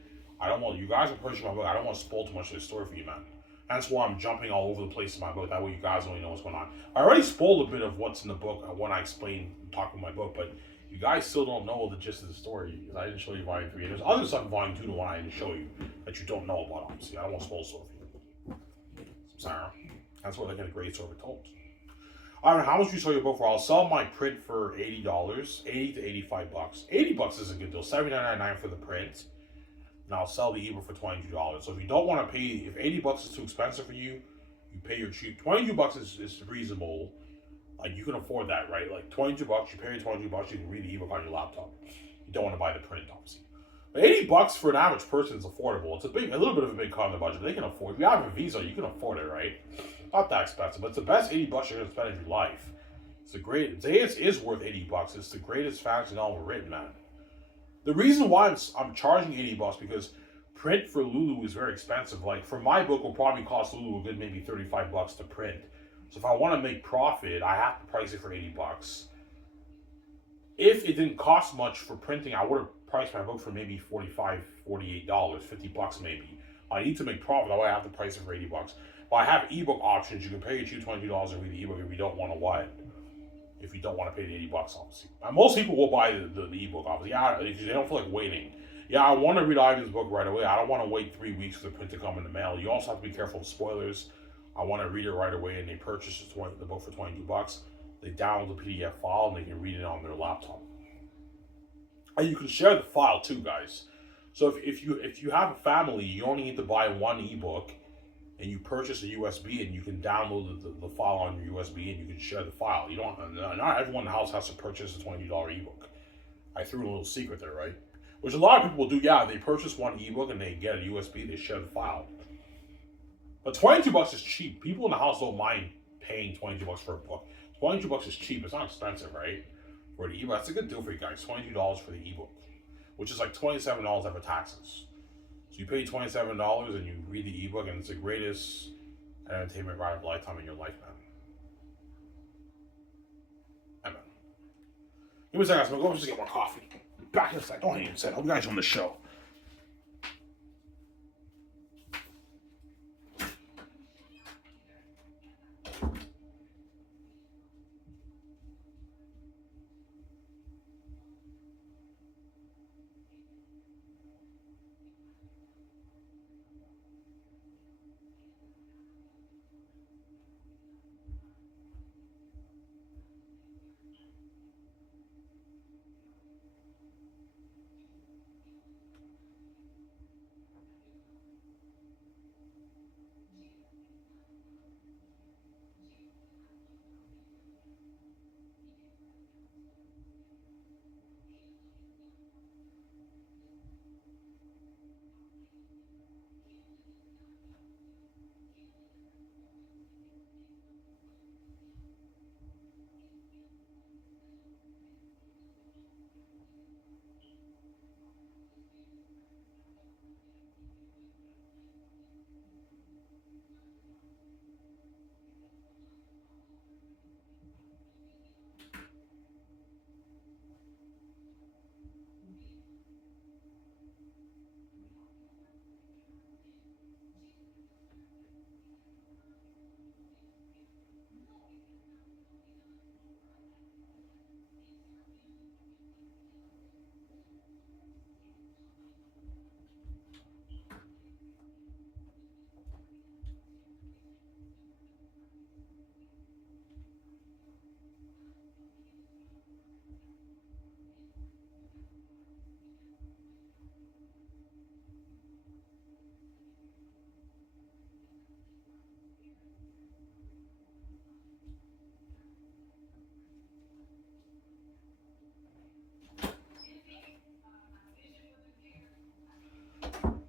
I don't want you guys are purchasing my book. I don't want to spoil too much of the story for you, man. That's why I'm jumping all over the place in my book. That way you guys only know what's going on. I already spoiled a bit of what's in the book when I explained talking my book, but you guys still don't know the gist of the story because I didn't show you Volume 3. And there's other stuff in Volume 2 to one I didn't show you that you don't know about, obviously. I don't want to spoil the story for you. Sorry. That's where they get a great story told. Alright, how much do you sell your book for? I'll sell my print for $80, $80 to $85. $80 is a good deal. $79.99 for the print. And I'll sell the ebook for $22. So if you don't want to pay, if $80 is too expensive for you, you pay your cheap. $22 is reasonable. Like you can afford that, right? Like $22, you pay your $22, you can read the ebook on your laptop. You don't want to buy the print, obviously. But $80 for an average person is affordable. It's a little bit of a big cut on the budget. They can afford. If you have a Visa, you can afford it, right? Not that expensive, but it's the best $80 you're gonna spend in your life. It's the great. Xanus is worth $80. It's the greatest fantasy novel written, man. The reason why I'm charging $80 because print for Lulu is very expensive. Like for my book, will probably cost Lulu a good maybe $35 to print. So if I want to make profit, I have to price it for $80. If it didn't cost much for printing, I would have priced my book for maybe $45, $48, $50 maybe. I need to make profit, that way I have to price it for $80. But I have ebook options. You can pay your $22 and read the ebook if you don't want to what? If you don't want to pay the $80, obviously. Most people will buy the ebook, obviously. Yeah, they don't feel like waiting. Yeah, I want to read Ivan's book right away. I don't want to wait 3 weeks for the print to come in the mail. You also have to be careful of spoilers. I want to read it right away, and they purchase the book for $22. They download the PDF file, and they can read it on their laptop. And you can share the file too, guys. So if you have a family, you only need to buy one ebook, and you purchase a USB, and you can download the file on your USB, and you can share the file. You don't. Not everyone in the house has to purchase a $22 ebook. I threw a little secret there, right? Which a lot of people will do. Yeah, they purchase one ebook and they get a USB. They share the file. But $22 is cheap. People in the house don't mind paying $22 for a book. $22 is cheap. It's not expensive, right? For the ebook, that's a good deal for you guys. $22 for the ebook, which is like $27 after taxes. So you pay $27 and you read the ebook, and it's the greatest entertainment ride of a lifetime in your life, man. Amen. Give me a second, guys. I'm gonna go just get more coffee. Back in a sec. Don't hang yourself. Hope you guys on the show.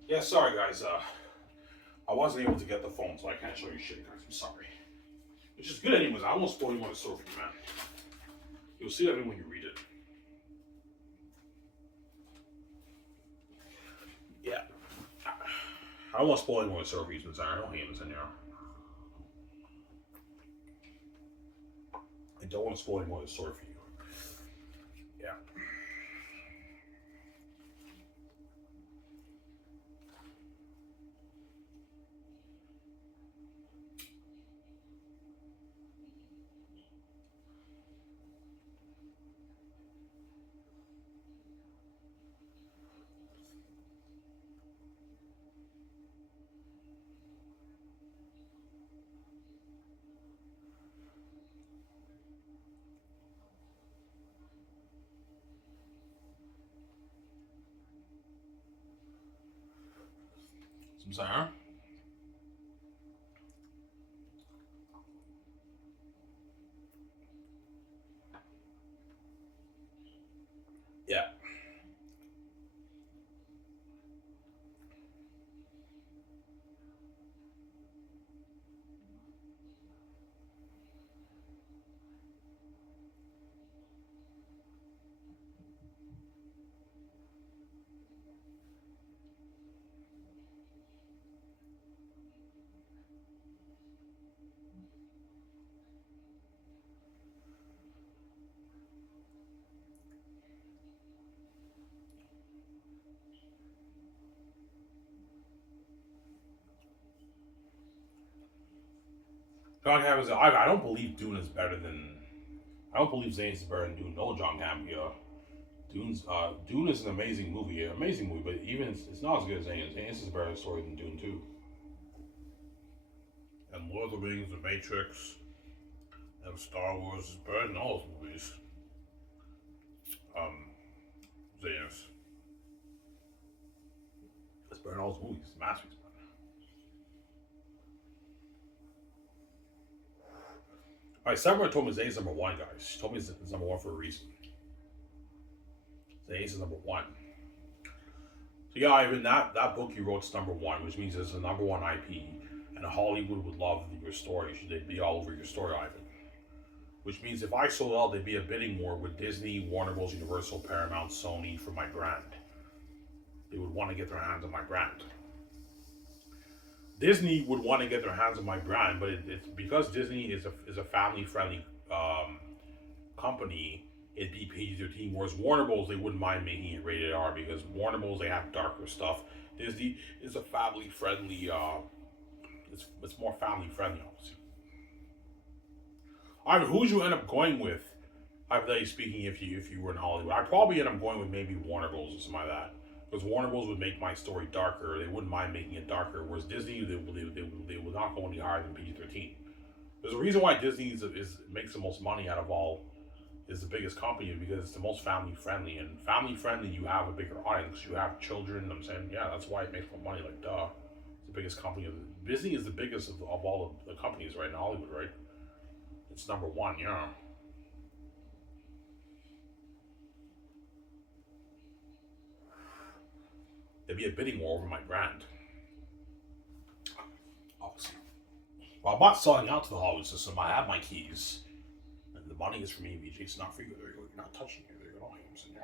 Yeah, sorry guys. I wasn't able to get the phone, so I can't show you shit, guys. I'm sorry. Which is good anyways. I won't spoil you what it's for you, man. You'll see that when you read it. Yeah. I won't spoil you what it's for you since I don't hate this in I don't want to spoil you what it's for you. Yeah. Some say, huh? Yeah. John Hamm I don't believe Dune is better than. I don't believe Xanus is better than Dune. No, John Hamm. Dune is an amazing movie, but even it's not as good as Xanus. Xanus is a better story than Dune too. And Lord of the Rings, The Matrix, and Star Wars is better than all those movies. Um, Xanus. It's better than all those movies. It's a masterpiece. Alright, Sarah told me Xanus is number one, guys. She told me it's number one for a reason. Xanus is number one. So yeah, Ivan, that book you wrote is number one, which means it's a number one IP, and Hollywood would love your story. They'd be all over your story, Ivan. Which means if I sold out, there'd be a bidding war with Disney, Warner Bros., Universal, Paramount, Sony for my brand. They would want to get their hands on my brand. Disney would want to get their hands on my brand, but it's because Disney is a family friendly company. It'd be PG-13. Whereas Warner Bros. They wouldn't mind making it rated R because Warner Bros. They have darker stuff. Disney is a family friendly. It's more family friendly, obviously. I mean, who would you end up going with? Hypothetically speaking, if you were in Hollywood, I'd probably end up going with maybe Warner Bros. Or something like that. Because Warner Bros. Would make my story darker. They wouldn't mind making it darker. Whereas Disney, they would not go any higher than PG-13. There's a reason why Disney makes the most money out of all, is the biggest company, because it's the most family friendly. And family friendly, you have a bigger audience. You have children. I'm saying, yeah, that's why it makes more money. Like, duh. It's the biggest company. Disney is the biggest of all of the companies right in Hollywood, right? It's number one, yeah. There'd be a bidding war over my brand. Obviously. Well, I'm not selling out to the Hollywood system. I have my keys. And the money is for me, VJ. It's not for you. You're not touching it. There you go. I'm saying, yeah.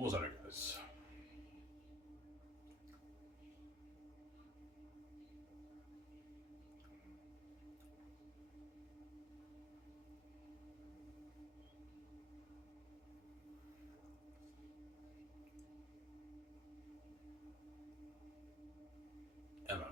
What was that, guys? Emma.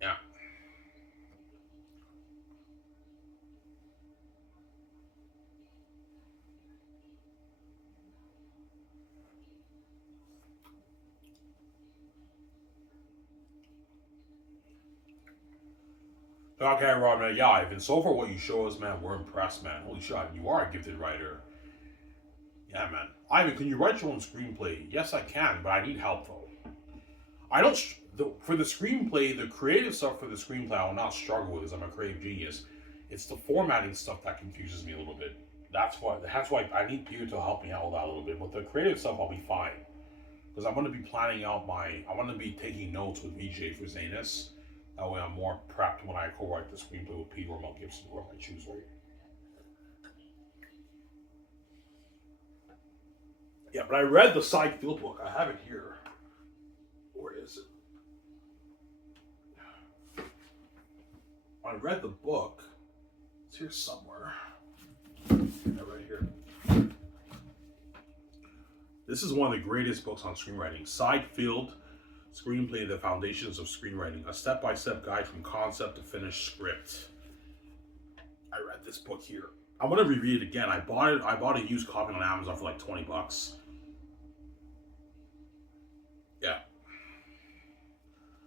Yeah. Okay, Rob, man. Yeah, Ivan. So far, what you show us, man, we're impressed, man. Holy shit, you are a gifted writer. Yeah, man. Ivan, can you write your own screenplay? Yes, I can, but I need help though. I don't for the screenplay, the creative stuff for the screenplay. I will not struggle with, as I'm a creative genius. It's the formatting stuff that confuses me a little bit. That's why I need Peter to help me out with that a little bit. But the creative stuff, I'll be fine because I'm going to be planning out I'm going to be taking notes with VJ for Xanus. That way, I'm more prepped when I co-write the screenplay with Peter or Mel Gibson, whoever I choose, right? Yeah, but I read the side field book. I have it here. Where is it? I read the book. It's here somewhere. Yeah, right here. This is one of the greatest books on screenwriting. Side Field Screenplay: The Foundations of Screenwriting. A step-by-step guide from concept to finished script. I read this book here. I'm gonna reread it again. I bought a used copy on Amazon for like $20. Yeah.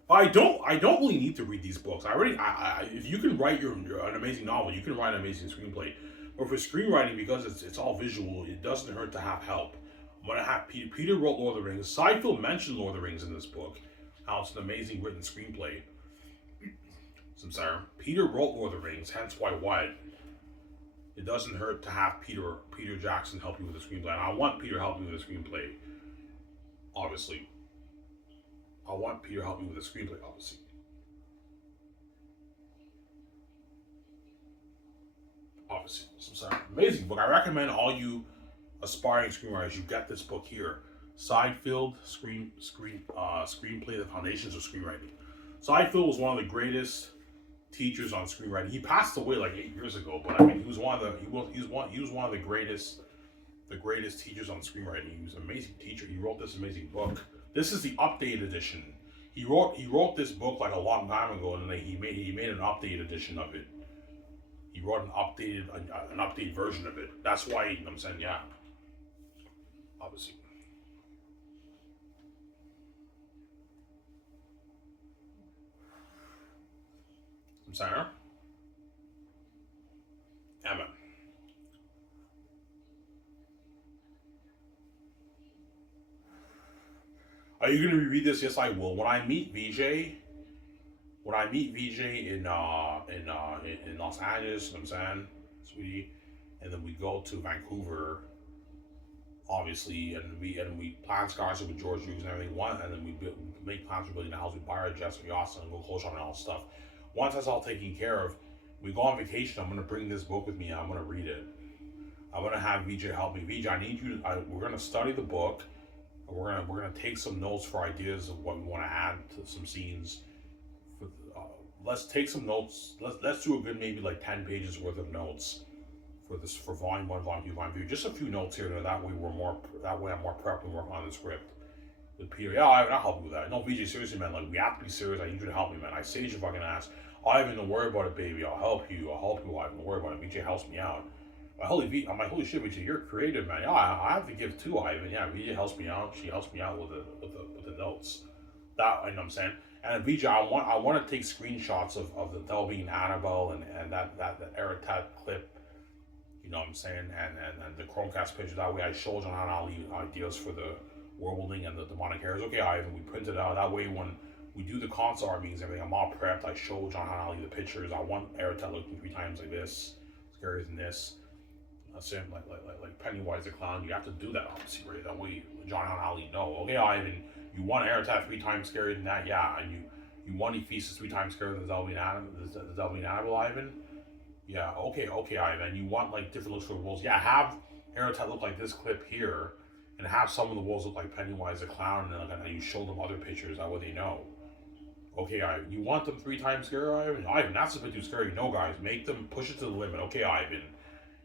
I don't really need to read these books. If you can write an amazing novel, you can write an amazing screenplay. But for screenwriting, because it's all visual, it doesn't hurt to have help. I'm gonna have Peter wrote Lord of the Rings. Seinfeld mentioned Lord of the Rings in this book. How it's an amazing written screenplay. Peter wrote Lord of the Rings, hence why what? It doesn't hurt to have Peter Jackson help you with the screenplay. And I want Peter help me with the screenplay. Obviously. I want Peter help me with the screenplay, obviously. Amazing book. I recommend all you aspiring screenwriters, you get this book here. Seinfeld Screenplay: The Foundations of Screenwriting. Seinfeld was one of the greatest teachers on screenwriting. He passed away like 8 years ago, but I mean, he was one of the greatest teachers on screenwriting. He was an amazing teacher. He wrote this amazing book. This is the updated edition. He wrote this book like a long time ago, and then he made an updated edition of it. He wrote an updated version of it. That's why I'm saying, yeah, obviously. I'm saying, Emma. Are you going to reread this? Yes, I will. When I meet VJ in Los Angeles, you know what I'm saying, sweetie, and then we go to Vancouver, obviously, and we plan scholarship with George Hughes and everything. And then we make plans for building a house. We buy our jets, we Austin, and go close on all stuff. Once that's all taken care of, we go on vacation. I'm gonna bring this book with me. And I'm gonna read it. I'm gonna have VJ help me. VJ, I need you. We're gonna study the book. We're gonna take some notes for ideas of what we want to add to some scenes. Let's take some notes. Let's do a good maybe like 10 pages worth of notes for volume 1, volume 2, volume 3. Just a few notes here. That way I'm more prepped and work on the script. With Peter, yeah, I'll help you with that. No, VJ, seriously, man. Like we have to be serious. I need you to help me, man. I saved your fucking ass. Ivan, don't worry about it, baby. I'll help you. Ivan. Don't worry about it. VJ helps me out. I'm like, holy shit, VJ, you're creative, man. Yeah, I have to give too, Ivan. Yeah, VJ helps me out. She helps me out with the notes. That, you know what I'm saying? And VJ, I want to take screenshots of the Del being Annabelle and that Eritat clip. You know what I'm saying? And the Chromecast picture. That way I show John how to leave ideas for the worldling and the demonic hairs. Okay, Ivan, we print it out. That way when we do the console art meetings and everything, I'm all prepped. I show John how to leave the pictures. I want Eritat looking 3 times like this. Scarier than this. That's him, like Pennywise the Clown. You have to do that, obviously, right? That way, John and Ali know. Okay, Ivan, you want Airtat 3 times scarier than that, yeah, and you want Ephesus 3 times scarier than the Zelvian Annabelle, Ivan. Yeah, okay, Ivan. You want like different looks for the wolves. Yeah, have Aerotet look like this clip here, and have some of the wolves look like Pennywise the Clown, and then you show them other pictures. That way they know. Okay, Ivan. You want them 3 times scary, Ivan? Ivan, that's a bit too scary. No, guys, make them push it to the limit. Okay, Ivan.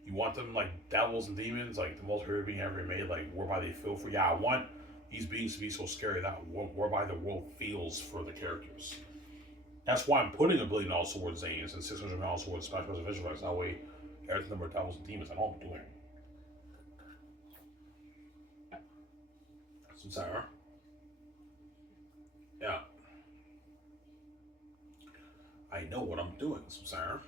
You want them like devils and demons, like the most horror being ever made, like whereby they feel for. Yeah, I want these beings to be so scary that whereby the world feels for the characters. That's why I'm putting $1 billion towards Xanus and $600 million towards special preservation rights. That way, there's the number of devils and demons. I know what I'm doing. Sarah. Yeah. I know what I'm doing, Sarah.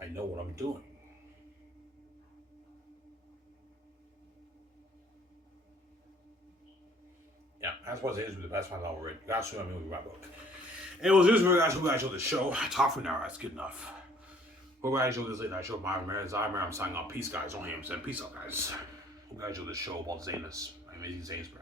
I know what I'm doing. Yeah, that's what it is with the best final novel written. That's what I mean with my book. Anyways, this is where guys. Hope you guys enjoyed the show. I talked for an hour. That's good enough. Hope you guys enjoyed this late night show. My man is I'm signing off. Peace, guys. Only him saying peace out, guys. Hope you guys enjoyed this show about Xanus. Amazing Xanus.